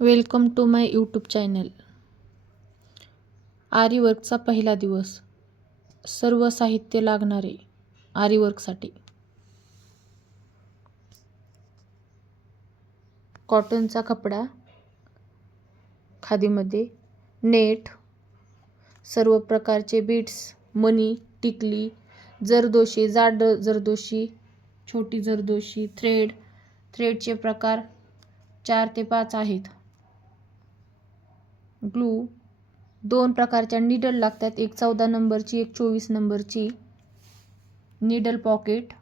Welcome to my YouTube channel. आरीवर्कचा पहिला दिवस. सर्व साहित्य लागणारे आरीवर्कसाठी. कॉटनचा कपडा, खादीमध्ये नेट, सर्व प्रकारचे बीड्स, मणी, टिकली, जरदोशी, जाड जरदोशी, छोटी जरदोशी, थ्रेडचे प्रकार 4 ते 5 आहेत. ग्लू, 2 प्रकारच्या निडल लागतात, एक 14 नंबरची, एक 24 नंबरची. Needle pocket,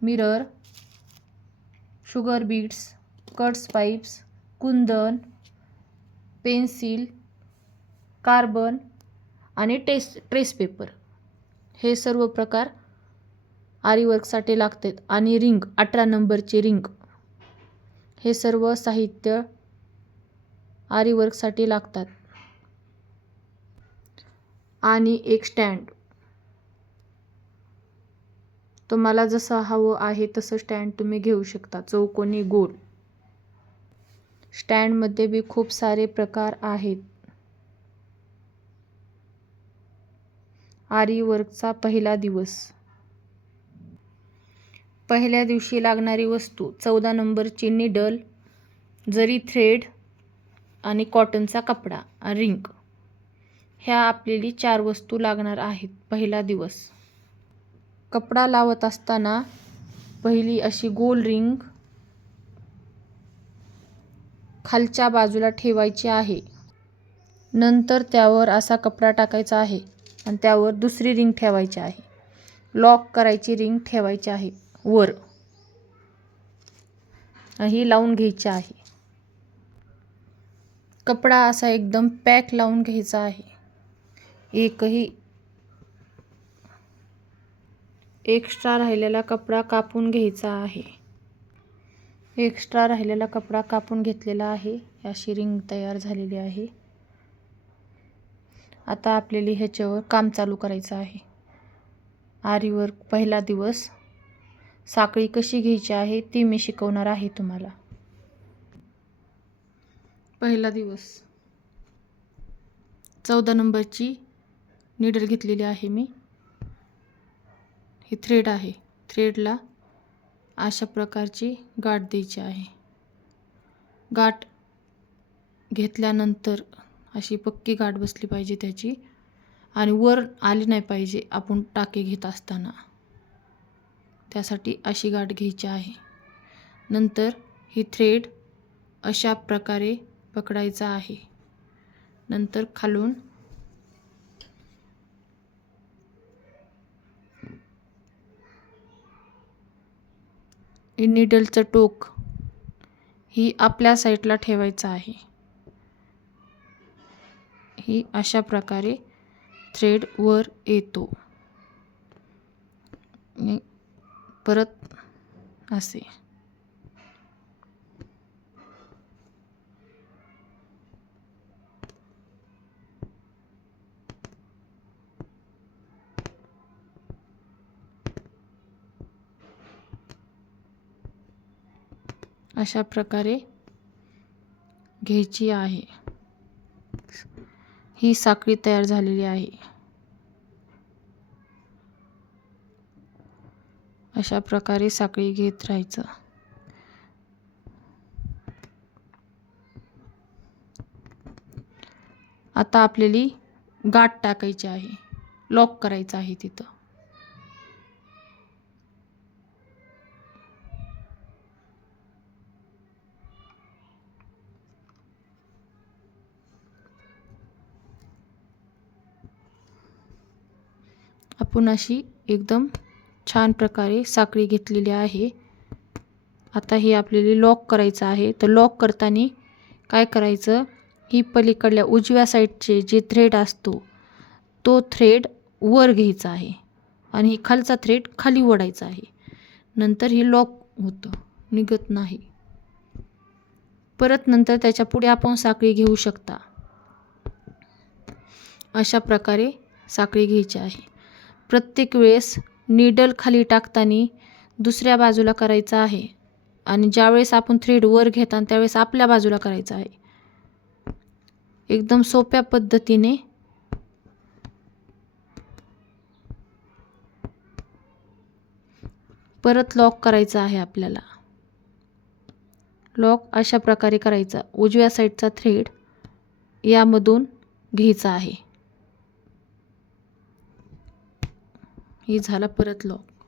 mirror, sugar beads, cuts pipes, kundan, pencil, carbon आणि ट्रेस पेपर. हे सर्व प्रकार आरीवर्कसाठी लागतात. आणि रिंग, 18 नंबरची रिंग. हे सर्व साहित्य आरीवर्कसाठी लागतात. आणि एक स्टँड. तुम्हाला जसं हवं आहे तसं स्टँड तुम्ही घेऊ शकता, चौकोनी, गोल. स्टँडमध्ये बी खूप सारे प्रकार आहेत. आरीवर्कचा पहिला दिवस. पहिल्या दिवशी लागणारी वस्तू 14 नंबरची निडल, जरी थ्रेड आणि कॉटनचा कपडा, रिंग. ह्या आपल्याला 4 वस्तू लागणार आहेत पहिला दिवस. कपडा लावत असताना पहिली अशी गोल रिंग खालच्या बाजूला ठेवायची आहे. नंतर त्यावर असा कपडा टाकायचा आहे आणि त्यावर दुसरी रिंग ठेवायची आहे. लॉक करायची रिंग ठेवायची आहे वर. ही लावून घ्यायची आहे. कपडा असा एकदम पॅक लावून घ्यायचा आहे. एकही एक्स्ट्रा राहिलेला कपडा कापून घ्यायचा आहे. एक्स्ट्रा राहिलेला कपडा कापून घेतलेला आहे. अशी रिंग तयार झालेली आहे. आता आपल्याला ह्याच्यावर काम चालू करायचं आहे. आरीवर्क पहिला दिवस. साखळी कशी घ्यायची आहे ती मी शिकवणार आहे तुम्हाला. पहिला दिवस. 14 नंबरची निडल घेतलेली आहे मी. ही थ्रेड आहे. थ्रेडला अशा प्रकारची गाठ द्यायची आहे. गाठ घेतल्यानंतर अशी पक्की गाठ बसली पाहिजे त्याची, आणि वर आली नाही पाहिजे आपण टाके घेत असताना. त्यासाठी अशी गाठ घ्यायची आहे. नंतर ही थ्रेड अशा प्रकारे पकडायचा आहे. नंतर खालून निडलचं टोक ही आपल्या साईडला ठेवायचं आहे. ही अशा प्रकारे थ्रेड वर येतो. परत असे. अशा प्रकारे घ्यायची आहे. ही साखळी तयार झालेली आहे. अशा प्रकारे साखळी घेत राहायचं. आता आपल्याला गाठ टाकायची आहे. लॉक करायचं आहे तिथं. आपण अशी एकदम छान प्रकारे साखळी घेतलेली आहे. आता हे आपल्याला लॉक करायचं आहे. तर लॉक करताना काय करायचं, ही पलीकडल्या उजव्या साईडचे जे थ्रेड असतो तो थ्रेड वर घ्यायचा आहे आणि ही खालचा थ्रेड खाली ओढायचा आहे. नंतर ही लॉक होतं, निघत नाही. परत नंतर त्याच्या पुढे आपण साखळी घेऊ शकता. अशा प्रकारे साखळी घ्यायची आहे. प्रत्येक वेळेस निडल खाली टाकताना दुसऱ्या बाजूला करायचं आहे, आणि ज्यावेळेस आपण थ्रेड वर घेता त्यावेळेस आपल्या बाजूला करायचं आहे. एकदम सोप्या पद्धतीने परत लॉक करायचा आहे आपल्याला. लॉक अशा प्रकारे करायचा. उजव्या साईडचा थ्रेड यामधून घ्यायचा आहे. हे झाला परत लॉक.